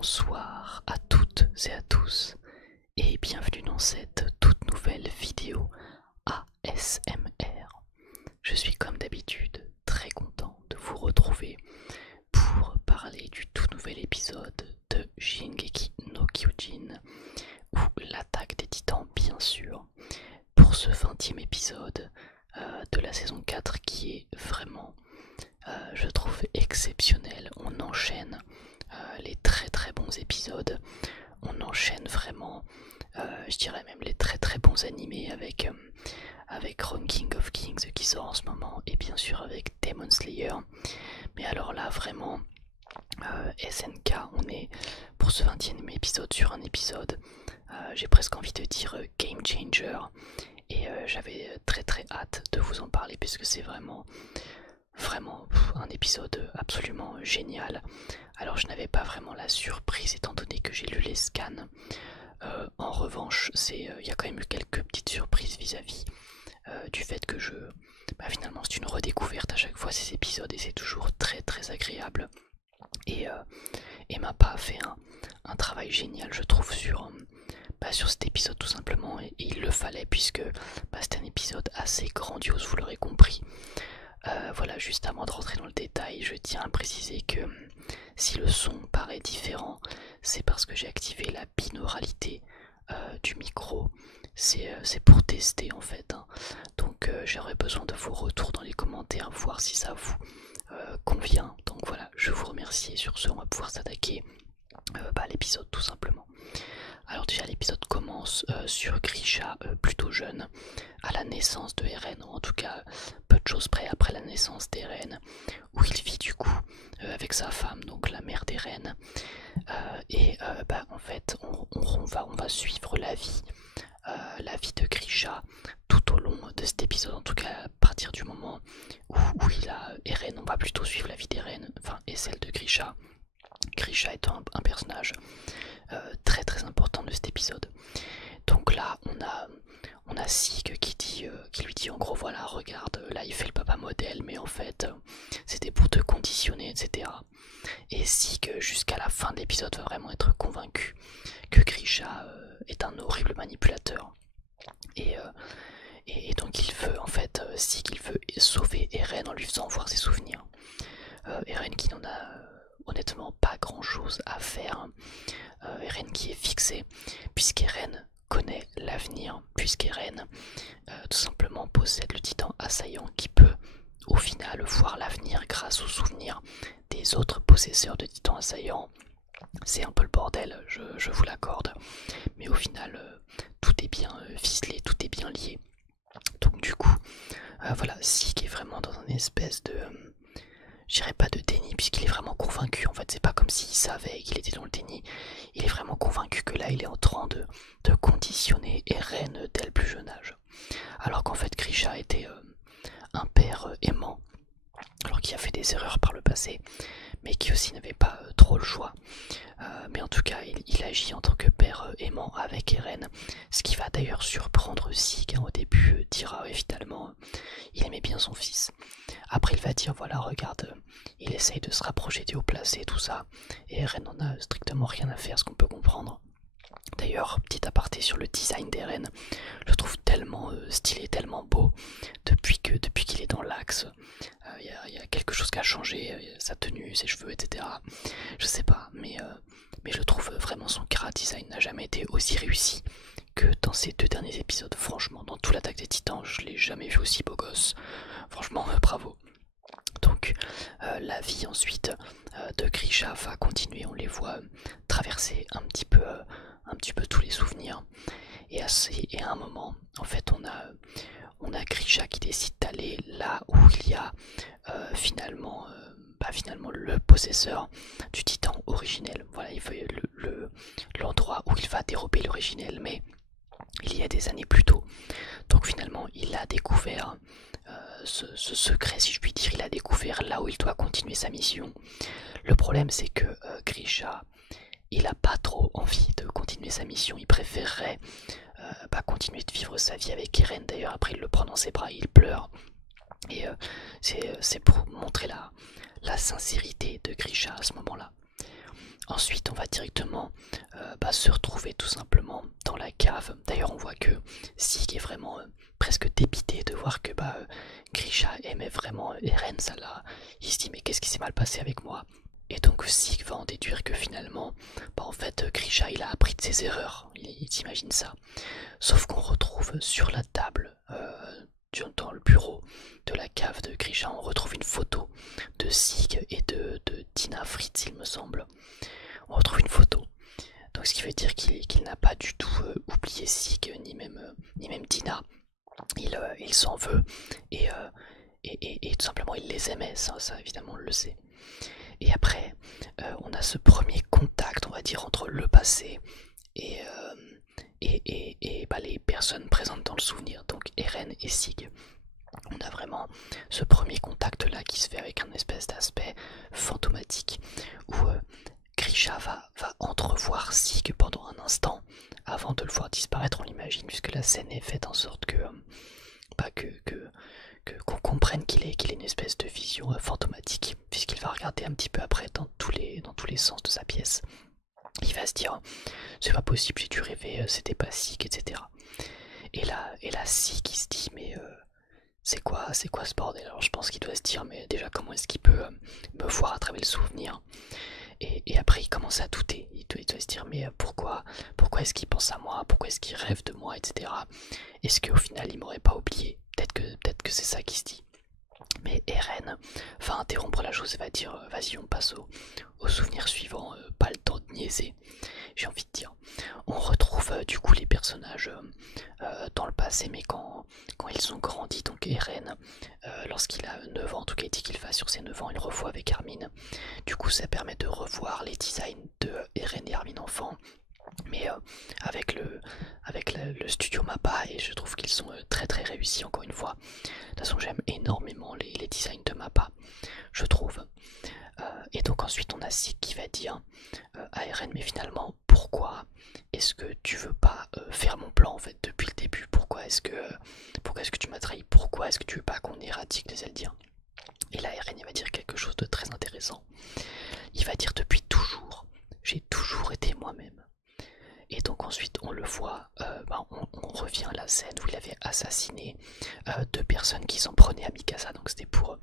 Bonsoir à toutes et à tous et bienvenue dans cette toute nouvelle vidéo ASMR. Je suis comme d'habitude très content de vous retrouver pour parler du tout nouvel épisode de Shingeki no Kyojin ou l'attaque des titans bien sûr, pour ce 20e épisode de la saison 4 qui est vraiment je trouve exceptionnel. On enchaîne les très bons épisodes, on enchaîne vraiment je dirais même les très bons animés avec Ranking of Kings qui sort en ce moment et bien sûr avec Demon Slayer. Mais alors là vraiment SNK, on est pour ce 20e épisode sur un épisode j'ai presque envie de dire game changer, et j'avais très hâte de vous en parler puisque c'est vraiment un épisode absolument génial. Alors je n'avais pas vraiment la surprise étant donné que j'ai lu les scans. En revanche, il y a quand même eu quelques petites surprises vis-à-vis du fait que finalement c'est une redécouverte à chaque fois ces épisodes et c'est toujours très agréable. Et Mappa a fait un travail génial je trouve sur cet épisode tout simplement, et il le fallait puisque c'était un épisode assez grandiose, vous l'aurez compris. Voilà, juste avant de rentrer dans le détail, je tiens à préciser que si le son paraît différent, c'est parce que j'ai activé la binauralité du micro. C'est pour tester en fait, hein. Donc j'aurais besoin de vos retours dans les commentaires, voir si ça vous convient. Donc voilà, je vous remercie et sur ce on va pouvoir s'attaquer à l'épisode tout simplement. Alors déjà l'épisode commence sur Grisha plutôt jeune, à la naissance de Eren, ou en tout cas peu de choses près après la naissance d'Eren, où il vit du coup avec sa femme, donc la mère d'Eren, en fait on va suivre la vie de Grisha tout au long de cet épisode, en tout cas à partir du moment où il a Eren, on va plutôt suivre la vie d'Eren, et celle de Grisha. Grisha étant un personnage très important de cet épisode. Donc là on a Sig qui lui dit en gros voilà regarde, là il fait le papa modèle mais en fait c'était pour te conditionner, etc. Et Sig jusqu'à la fin de l'épisode va vraiment être convaincu que Grisha est un horrible manipulateur. Et donc il veut en fait, Sig il veut sauver Eren en lui faisant voir ses souvenirs. Eren qui n'en a honnêtement pas grand chose à faire. Eren qui est fixé puisqu'Eren connaît l'avenir, puisqu'Eren tout simplement possède le titan assaillant qui peut au final voir l'avenir grâce aux souvenirs des autres possesseurs de titans assaillants. C'est un peu le bordel, je vous l'accorde, mais au final tout est bien ficelé, tout est bien lié. Donc du coup voilà, Sig est vraiment dans une espèce de je dirais pas de déni puisqu'il est vraiment convaincu. En fait c'est pas comme s'il savait qu'il était dans le déni, il est vraiment convaincu que là il est en train de conditionner Eren dès le plus jeune âge. Alors qu'en fait Grisha était un père aimant, alors qu'il a fait des erreurs par le passé, mais qui aussi n'avait pas trop le choix. Mais en tout cas il agit en tant que père aimant avec Eren, ce qui va d'ailleurs surprendre Sig, hein. Au début dira finalement il aimait bien son fils. Après il va dire voilà regarde, il essaye de se rapprocher des hauts placés tout ça, et Eren n'en a strictement rien à faire, ce qu'on peut comprendre. D'ailleurs, petit aparté sur le design d'Eren, je le trouve tellement stylé, tellement beau depuis qu'il est dans l'axe. Il y a quelque chose qui a changé, sa tenue, ses cheveux, etc. Je sais pas, mais je trouve vraiment son chara design n'a jamais été aussi réussi que dans ces 2 derniers épisodes. Franchement, dans tout l'attaque des titans, je l'ai jamais vu aussi beau gosse. Franchement, bravo. Donc la vie ensuite de Grisha va continuer, on les voit traverser un petit peu tous les souvenirs, et à un moment en fait on a Grisha qui décide d'aller là où il y a finalement le possesseur du titan originel. Voilà, il veut l'endroit où il va dérober l'originel, mais il y a des années plus tôt. Donc finalement il a découvert ce secret, si je puis dire, il a découvert là où il doit continuer sa mission. Le problème c'est que Grisha, il a pas trop envie de continuer sa mission, il préférerait continuer de vivre sa vie avec Eren. D'ailleurs après il le prend dans ses bras, il pleure, et c'est pour montrer la sincérité de Grisha à ce moment là. Ensuite on va directement se retrouver tout simplement dans la cave. D'ailleurs on voit que Sig est vraiment presque dépité de voir que Grisha aimait vraiment Eren. Ça là, il se dit mais qu'est-ce qui s'est mal passé avec moi? Et donc Sig va en déduire que finalement, en fait Grisha il a appris de ses erreurs, il t'imagine ça. Sauf qu'on retrouve sur la table, dans le bureau de la cave de Grisha, on retrouve une photo de Sig et de Tina Fritz il me semble. On retrouve une photo. Donc ce qui veut dire qu'il n'a pas du tout oublié Sig, ni même Tina. Il s'en veut et tout simplement il les aimait, ça évidemment on le sait. Et après on a ce premier contact on va dire entre le passé et, les personnes présentes dans le souvenir, donc Eren et Sig. On a vraiment ce premier contact là qui se fait avec un espèce d'aspect fantomatique où Grisha va entrevoir Sig pendant un instant avant de le voir disparaître, on l'imagine, puisque la scène est faite en sorte que qu'on comprenne qu'il est une espèce de vision fantomatique, puisqu'il va regarder un petit peu après dans tous les sens de sa pièce. Il va se dire c'est pas possible, j'ai dû rêver, c'était pas Sig, etc. Et là Sig qui se dit mais c'est quoi ce bordel? Alors je pense qu'il doit se dire mais déjà comment est-ce qu'il peut me voir à travers le souvenir? Et après il commence à douter, il doit se dire mais pourquoi est-ce qu'il pense à moi? Pourquoi est-ce qu'il rêve de moi, etc. Est-ce qu'au final il m'aurait pas oublié? Peut-être que c'est ça qui se dit. Mais Eren va interrompre la chose et va dire vas-y on passe au souvenir suivant, pas le temps de niaiser, j'ai envie de dire. On retrouve du coup les personnages dans le passé mais quand ils ont grandi, donc Eren lorsqu'il a 9 ans, en tout cas il dit qu'il va sur ses 9 ans, il revoit avec Armin. Du coup ça permet de revoir les designs de Eren et Armin enfant, mais avec le studio Mappa, et je trouve qu'ils sont très très réussis encore une fois. De toute façon j'aime énormément les designs de Mappa, je trouve. Et donc ensuite on a Sig qui va dire à Eren mais finalement pourquoi est-ce que tu veux pas faire mon plan en fait depuis le début? Pourquoi est-ce que tu m'as trahi? Pourquoi est-ce que tu veux pas qu'on éradique les Eldiens? Et là Eren il va dire quelque chose de très intéressant. Il va dire depuis toujours, j'ai toujours été moi-même. Et donc ensuite on le voit, on revient à la scène où il avait assassiné 2 personnes qui s'en prenaient à Mikasa. Donc c'était pour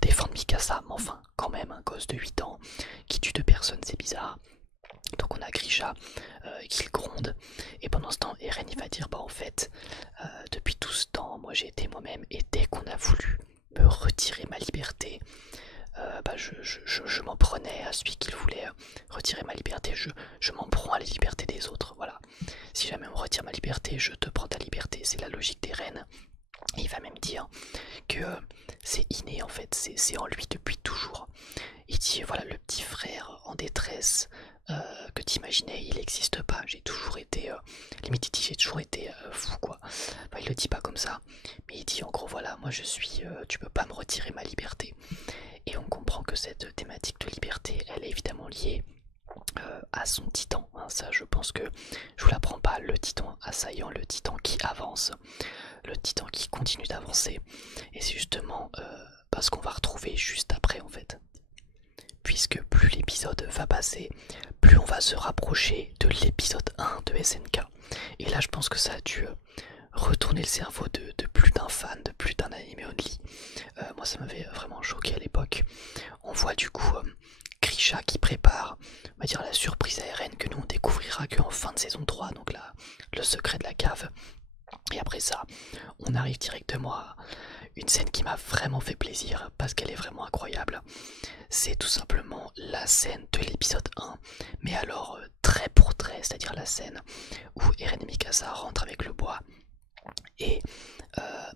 défendre Mikasa, mais enfin quand même un gosse de 8 ans qui tue 2 personnes, c'est bizarre. Donc on a Grisha qui le gronde, et pendant ce temps Eren il va dire en fait depuis tout ce temps moi j'ai été moi-même, et dès qu'on a voulu me retirer ma liberté, je m'en prenais à celui qui voulait retirer ma liberté, je m'en prends à la liberté des autres, voilà. Si jamais on me retire ma liberté, je te prends ta liberté, c'est la logique des reines. Et il va même dire que c'est inné en fait, c'est en lui depuis toujours. Il dit voilà, le petit frère en détresse que t'imaginais, il n'existe pas, j'ai toujours été, limite il dit j'ai toujours été fou quoi. Enfin, il le dit pas comme ça, mais il dit en gros voilà, moi je suis, tu peux pas me retirer ma liberté. Et on comprend que cette thématique de liberté, elle est évidemment liée à son titan, hein. Ça je pense que je vous l'apprends pas, le titan assaillant, le titan qui avance, le titan qui continue d'avancer, et c'est justement ce qu'on va retrouver juste après en fait. Puisque plus l'épisode va passer, plus on va se rapprocher de l'épisode 1 de SNK. Et là je pense que ça a dû retourner le cerveau de plus d'un fan, de plus d'un anime only. Moi ça m'avait vraiment choqué à l'époque. On voit du coup Grisha qui prépare, on va dire, la surprise à Eren que nous on découvrira qu'en fin de saison 3, donc là, le secret de la cave. Et après ça, on arrive directement à une scène qui m'a vraiment fait plaisir parce qu'elle est vraiment incroyable. C'est tout simplement la scène de l'épisode 1, mais alors trait pour trait, c'est-à-dire la scène où Eren et Mikasa rentrent avec le bois. Et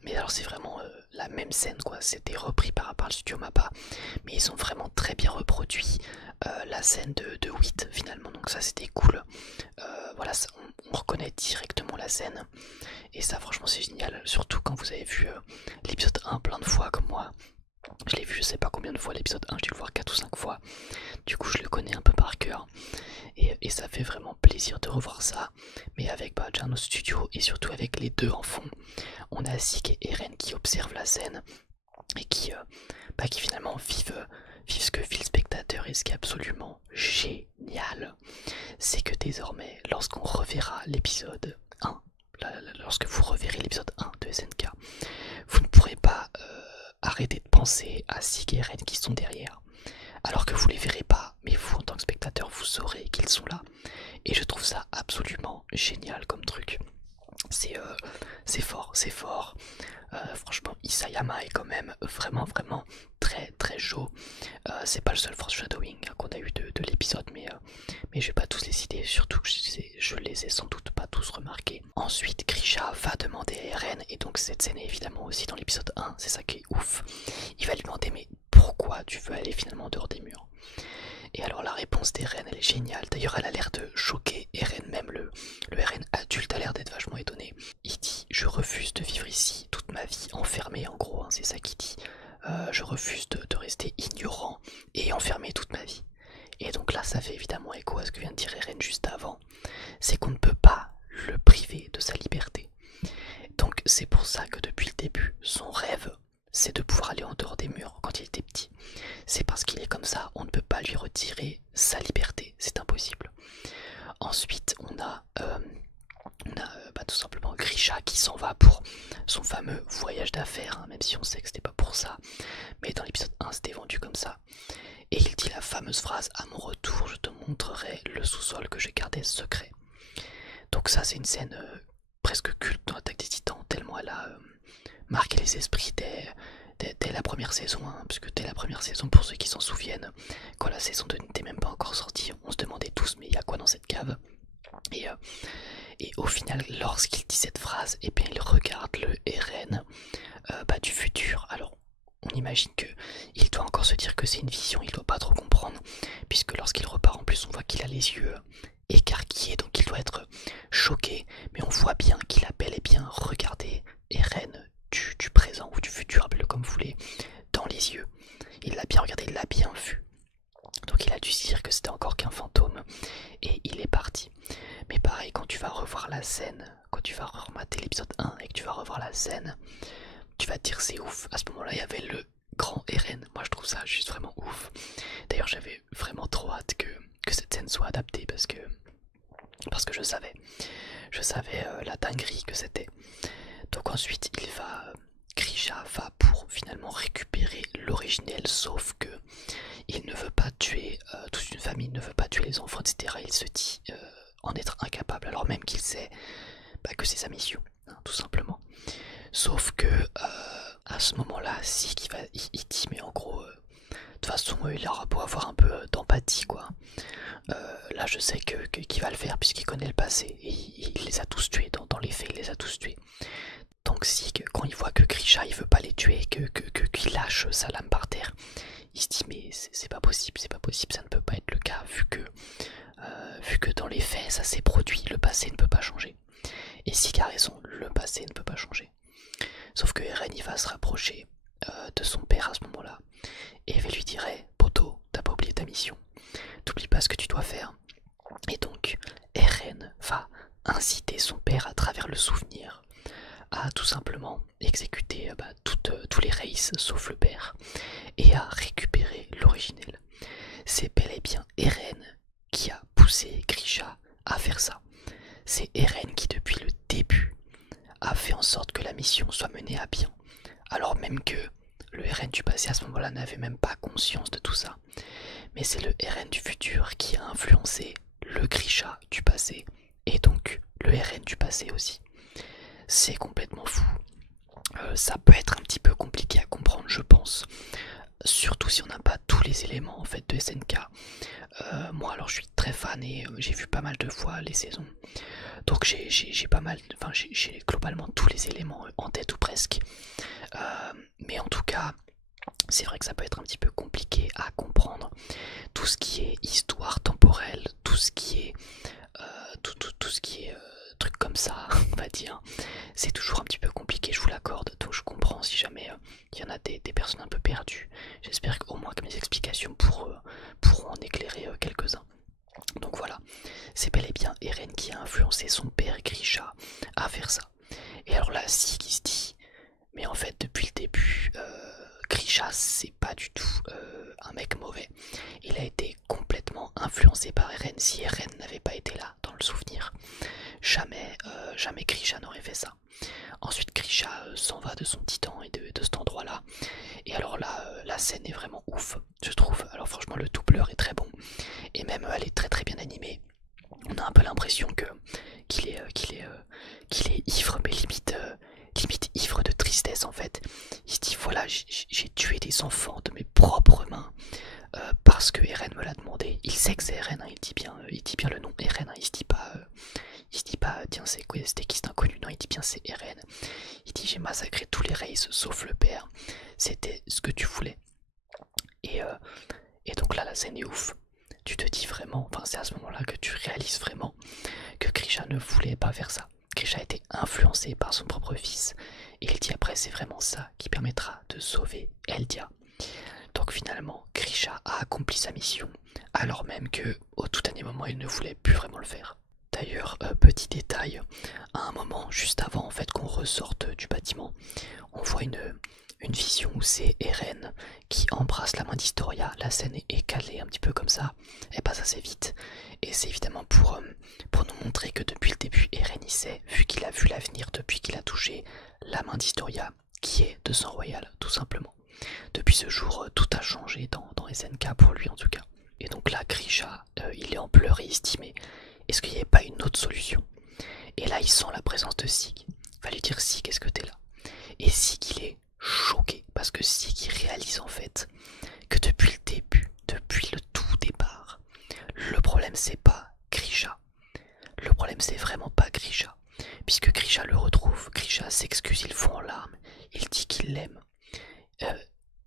mais alors c'est vraiment la même scène quoi, c'était repris par le studio Mappa, mais ils ont vraiment très bien reproduit la scène de Wheat finalement, donc ça c'était cool. Voilà, on reconnaît directement la scène, et ça franchement c'est génial, surtout quand vous avez vu l'épisode 1 plein de fois comme moi. Je l'ai vu je sais pas combien de fois l'épisode 1, j'ai dû le voir 4 ou 5 fois, du coup je le connais un peu par cœur. Et ça fait vraiment plaisir de revoir ça, mais avec Giano Studio et surtout avec les deux en fond. On a Sig et Eren qui observent la scène et qui finalement vivent ce que vit le spectateur, et ce qui est absolument génial. désormais, lorsqu'on reverra l'épisode 1, lorsque vous reverrez l'épisode 1 de SNK, vous ne pourrez pas arrêter de penser à Sig et Eren qui sont derrière. Alors que vous les verrez pas, mais vous en tant que spectateur, vous saurez qu'ils sont là. Et je trouve ça absolument génial comme truc. C'est fort, c'est fort. Franchement, Isayama est quand même vraiment très très chaud. C'est pas le seul foreshadowing qu'on a eu de l'épisode, mais je vais pas tous les citer, surtout que je les ai sans doute pas tous remarqués. Ensuite, Grisha va demander à Eren, et donc cette scène est évidemment aussi dans l'épisode 1, c'est ça qui est ouf. Il va lui demander mais pourquoi tu veux aller finalement dehors des murs? Et alors la réponse d'Eren elle est géniale, d'ailleurs elle a l'air de choquer Eren, même le Eren adulte a l'air d'être vachement étonné. Il dit je refuse de vivre ici toute ma vie enfermé, en gros hein, c'est ça qu'il dit. Je refuse de rester ignorant et enfermé toute ma vie. Et donc là ça fait évidemment écho à ce que vient de dire Eren juste avant, c'est qu'on ne peut pas le priver de sa liberté. Donc c'est pour ça que depuis le début son rêve c'est de pouvoir aller en dehors des murs quand il était petit. C'est parce qu'il est comme ça, on ne peut pas lui retirer sa liberté, c'est impossible. Ensuite, on a tout simplement Grisha qui s'en va pour son fameux voyage d'affaires, hein, même si on sait que c'était pas pour ça. Mais dans l'épisode 1, c'était vendu comme ça. Et il dit la fameuse phrase à mon retour, je te montrerai le sous-sol que j'ai gardé secret. Donc ça, c'est une scène presque culte dans l'Attaque des Titans, tellement elle a marqué les esprits dès la première saison, hein, parce que dès la première saison, pour ceux qui s'en souviennent, quand la saison 2 n'était même pas encore sortie, on se demandait tous mais il y a quoi dans cette cave. Et au final, lorsqu'il dit cette phrase, et bien il regarde le Eren du futur. Alors on imagine que il doit encore se dire que c'est une vision, il doit pas trop comprendre, puisque lorsqu'il repart en plus on voit qu'il a les yeux écarquillés, donc il doit être choqué, mais on voit bien qu'il a bel et bien regardé Eren du présent ou du futur, appelez-le comme vous voulez, dans les yeux. Il l'a bien regardé, il l'a bien vu. Donc il a dû se dire que c'était encore qu'un fantôme et il est parti. Mais pareil, quand tu vas revoir la scène, quand tu vas remater l'épisode 1 et que tu vas revoir la scène, tu vas te dire c'est ouf. À ce moment-là, il y avait le grand Eren. Moi je trouve ça juste vraiment ouf. D'ailleurs j'avais vraiment trop hâte que cette scène soit adaptée parce que je savais la dinguerie que c'était. Donc ensuite Grisha va pour finalement récupérer l'originel, sauf que il ne veut pas tuer toute une famille, il ne veut pas tuer les enfants, etc. Il se dit en être incapable, alors même qu'il sait que c'est sa mission, hein, tout simplement. Sauf que à ce moment-là, il dit mais en gros, de toute façon il aura beau avoir un peu d'empathie quoi. Là je sais qu'il va le faire puisqu'il connaît le passé, et il les a tous tués, dans les faits il les a tous tués. Donc quand il voit que Grisha il veut pas les tuer, qu'il lâche sa lame par terre, il se dit mais c'est pas possible, ça ne peut pas être le cas vu que dans les faits ça s'est produit, le passé ne peut pas changer. Et Sig a raison, le passé ne peut pas changer. Sauf que Eren il va se rapprocher de son père à ce moment-là et il va lui dire hey, poto, t'as pas oublié ta mission, t'oublies pas ce que tu dois faire. Et donc Eren va inciter son père à travers le souvenir à tout simplement exécuter tous les races sauf le père et à récupérer l'originel. C'est bel et bien Eren qui a poussé Grisha à faire ça. C'est Eren qui depuis le début a fait en sorte que la mission soit menée à bien, alors même que le Eren du passé à ce moment-là n'avait même pas conscience de tout ça. Mais c'est le Eren du futur qui a influencé le Grisha du passé et donc le Eren du passé aussi. C'est complètement fou. Ça peut être un petit peu compliqué à comprendre je pense, surtout si on n'a pas tous les éléments en fait de SNK. Moi alors je suis très fan et j'ai vu pas mal de fois les saisons, donc j'ai pas mal, enfin j'ai globalement tous les éléments en tête ou presque, mais en tout cas c'est vrai que ça peut être un petit peu compliqué à comprendre tout ce qui est histoire temporelle, tout ce qui est tout ce qui est truc comme ça on va dire, c'est toujours un petit peu compliqué, je vous l'accorde, donc je comprends si jamais il y en a des personnes un peu perdues. J'espère qu'au moins que mes explications pourront en éclairer quelques-uns. Donc voilà, c'est bel et bien Eren qui a influencé son père Grisha à faire ça. Et alors là, Sig qui se dit, mais en fait depuis le début, c'est pas du tout un mec mauvais. Il a été complètement influencé par Eren Eren si Eren n'avait pas été là dans le souvenir. Jamais Grisha n'aurait fait ça. Ensuite Grisha s'en va de son titan et de cet endroit là. Et alors là la scène est vraiment ouf je trouve. Alors franchement le doubleur est très bon. Et même elle est très bien animée. On a un peu l'impression qu'il est ivre, mais limite ivre de tristesse en fait. Il se dit voilà j'ai tué des enfants de mes propres mains parce que Eren me l'a demandé. Il sait que c'est Eren, hein, il dit bien le nom Eren, hein, il se dit pas tiens c'était qui cet inconnu, non il dit bien c'est Eren. Il dit j'ai massacré tous les Races sauf le père, c'était ce que tu voulais. Et donc là la scène est ouf. Tu te dis vraiment, enfin c'est à ce moment-là que tu réalises vraiment que Grisha ne voulait pas faire ça. Grisha a été influencé par son propre fils. Et il dit après c'est vraiment ça qui permettra de sauver Eldia. Donc finalement Grisha a accompli sa mission alors même que au tout dernier moment il ne voulait plus vraiment le faire. D'ailleurs petit détail, à un moment juste avant en fait qu'on ressorte du bâtiment, on voit une vision où c'est Eren qui embrasse la main d'Historia. La scène est calée un petit peu comme ça, elle passe assez vite. Et c'est évidemment pour nous montrer que depuis le début, Eren y sait, vu qu'il a vu l'avenir depuis qu'il a touché la main d'Historia, qui est de sang royal, tout simplement. Depuis ce jour, tout a changé dans SNK pour lui en tout cas. Et donc là, Grisha, il est en pleurs et il se dit mais est-ce qu'il n'y avait pas une autre solution? Et là, il sent la présence de Sig. Il va lui dire Sig, est-ce que t'es là? Et Sig, il est choqué parce que Sig il réalise en fait que depuis le début, depuis le tout départ, le problème c'est pas Grisha. Le problème c'est vraiment pas Grisha. Puisque Grisha le retrouve, Grisha s'excuse, il fond en larmes, il dit qu'il l'aime.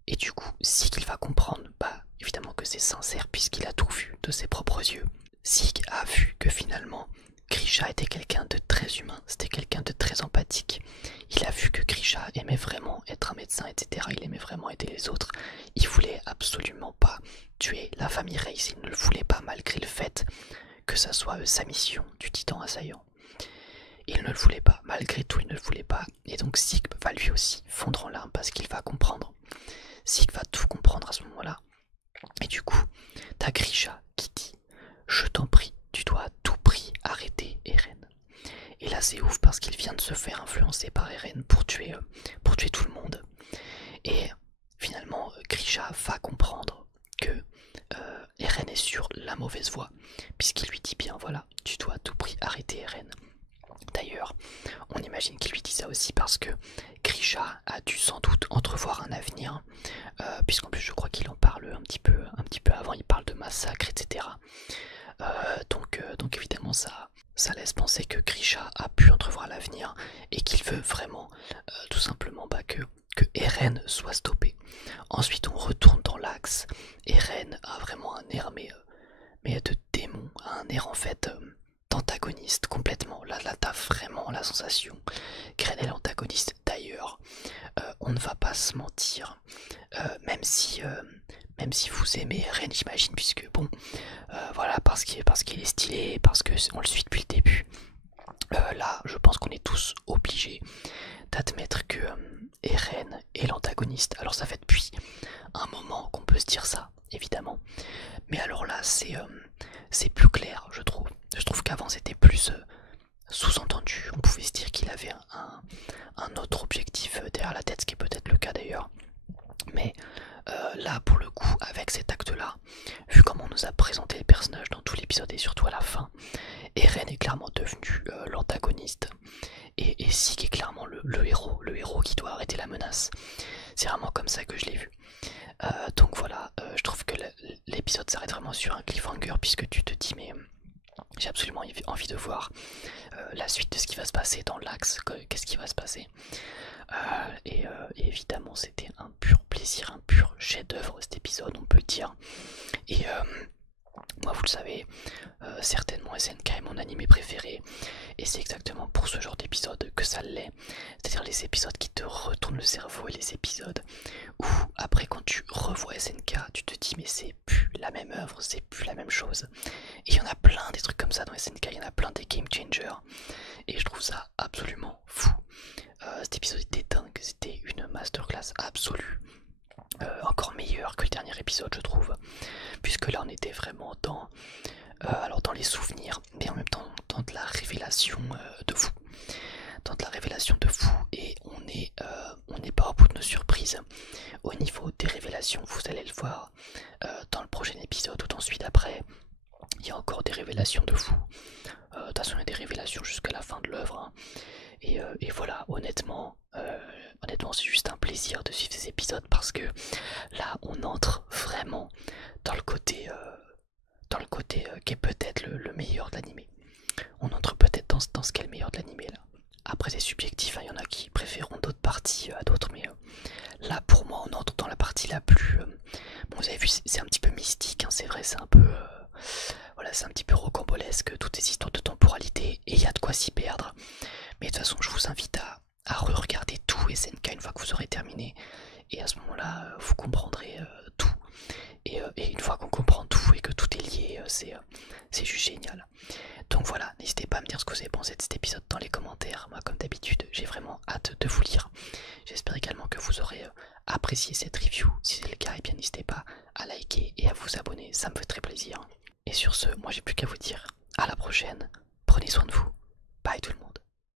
Et du coup, Sig il va comprendre, bah évidemment que c'est sincère puisqu'il a tout vu de ses propres yeux. Sig a vu que finalement Grisha était quelqu'un de très humain, c'était quelqu'un de très empathique. Il a vu que Grisha aimait vraiment être un médecin, etc. Il aimait vraiment aider les autres. Il voulait absolument pas tuer la famille Race, il ne le voulait pas malgré le fait que ça soit sa mission du titan assaillant. Il ne le voulait pas, malgré tout il ne le voulait pas. Et donc Sig va lui aussi fondre en larmes parce qu'il va comprendre. Sig va tout comprendre à ce moment-là. Et du coup, t'as Grisha qui dit « Je t'en prie, tu dois à tout prix arrêter Eren ». Et là c'est ouf parce qu'il vient de se faire influencer par Eren pour tuer tout le monde. Et finalement Grisha va comprendre que Eren est sur la mauvaise voie puisqu'il lui dit bien voilà, tu dois à tout prix arrêter Eren. D'ailleurs, on imagine qu'il lui dit ça aussi parce que Grisha a dû sans doute entrevoir un avenir, puisqu'en plus je crois qu'il en parle un petit peu avant, il parle de massacre, etc. Donc évidemment ça laisse penser que Grisha a pu entrevoir l'avenir et qu'il veut vraiment tout simplement que Eren soit stoppé. Ensuite on retourne dans l'axe, Eren a vraiment un air mais de démon, un air en fait d'antagoniste complètement. Là t'as vraiment la sensation qu'Eren est l'antagoniste. D'ailleurs, on ne va pas se mentir, même si vous aimez Eren, j'imagine, puisque bon, voilà, parce qu'il est stylé, parce que on le suit depuis le début. Là, je pense qu'on est tous obligés d'admettre que Eren est l'antagoniste. Alors ça fait depuis un moment qu'on peut se dire ça, évidemment. Mais alors là, c'est plus clair, je trouve. Je trouve qu'avant c'était plus sous-entendu. On pouvait se dire qu'il avait un autre objectif derrière la tête, ce qui est peut-être le cas d'ailleurs. Mais là, pour le coup, avec cet acte-là, vu comment on nous a présenté les personnages dans tout l'épisode et surtout à la fin, Eren est clairement devenu l'antagoniste. Et Sig est clairement le héros qui doit arrêter la menace. C'est vraiment comme ça que je l'ai vu. Donc voilà, je trouve que l'épisode s'arrête vraiment sur un cliffhanger puisque tu te dis mais j'ai absolument envie de voir la suite de ce qui va se passer dans l'axe, qu'est-ce qui va se passer. Et évidemment c'était un pur plaisir, un pur chef-d'œuvre cet épisode on peut le dire. Et moi vous le savez, certainement SNK est mon animé préféré et c'est exactement pour ce genre d'épisode que ça l'est. C'est-à-dire les épisodes qui te retournent le cerveau et les épisodes où après quand tu revois SNK tu te dis mais c'est plus la même œuvre, c'est plus la même chose. Et il y en a plein des trucs comme ça dans SNK, il y en a plein des game changers et je trouve ça absolument fou. Cet épisode était dingue, c'était une masterclass absolue. Encore meilleur que le dernier épisode je trouve, puisque là on était vraiment Alors dans les souvenirs, mais en même temps dans de la révélation de fou. Dans de la révélation de fou, et on n'est pas au bout de nos surprises. Au niveau des révélations, vous allez le voir dans le prochain épisode ou dans celui d'après. Il y a encore des révélations de fou. De toute façon, il y a des révélations jusqu'à la fin de l'œuvre. Hein. Et voilà, honnêtement, c'est juste un plaisir de suivre ces épisodes parce que là, on entre vraiment dans le côté, qui est peut-être le meilleur de l'animé. On entre peut-être dans ce qu'est le meilleur de l'animé là. Après, c'est subjectif, hein, il y en a qui préféreront d'autres parties à d'autres, mais là, pour moi, on entre dans la partie la plus. Bon, vous avez vu, c'est un petit peu mystique, hein, c'est vrai, c'est un peu. Voilà, c'est un petit peu rocambolesque, toutes ces histoires de temporalité, et il y a de quoi s'y perdre. Mais de toute façon, je vous invite à re-regarder tout SNK une fois que vous aurez terminé, et à ce moment-là, vous comprendrez tout. Et une fois qu'on comprend tout et que tout est lié, c'est juste génial. Donc voilà, n'hésitez pas à me dire ce que vous avez pensé de cet épisode dans les commentaires. Moi, comme d'habitude, j'ai vraiment hâte de vous lire. J'espère également que vous aurez apprécié cette review. Si c'est le cas, eh bien n'hésitez pas à liker et à vous abonner, ça me fait très plaisir. Et sur ce, moi j'ai plus qu'à vous dire à la prochaine. Prenez soin de vous. Bye tout le monde.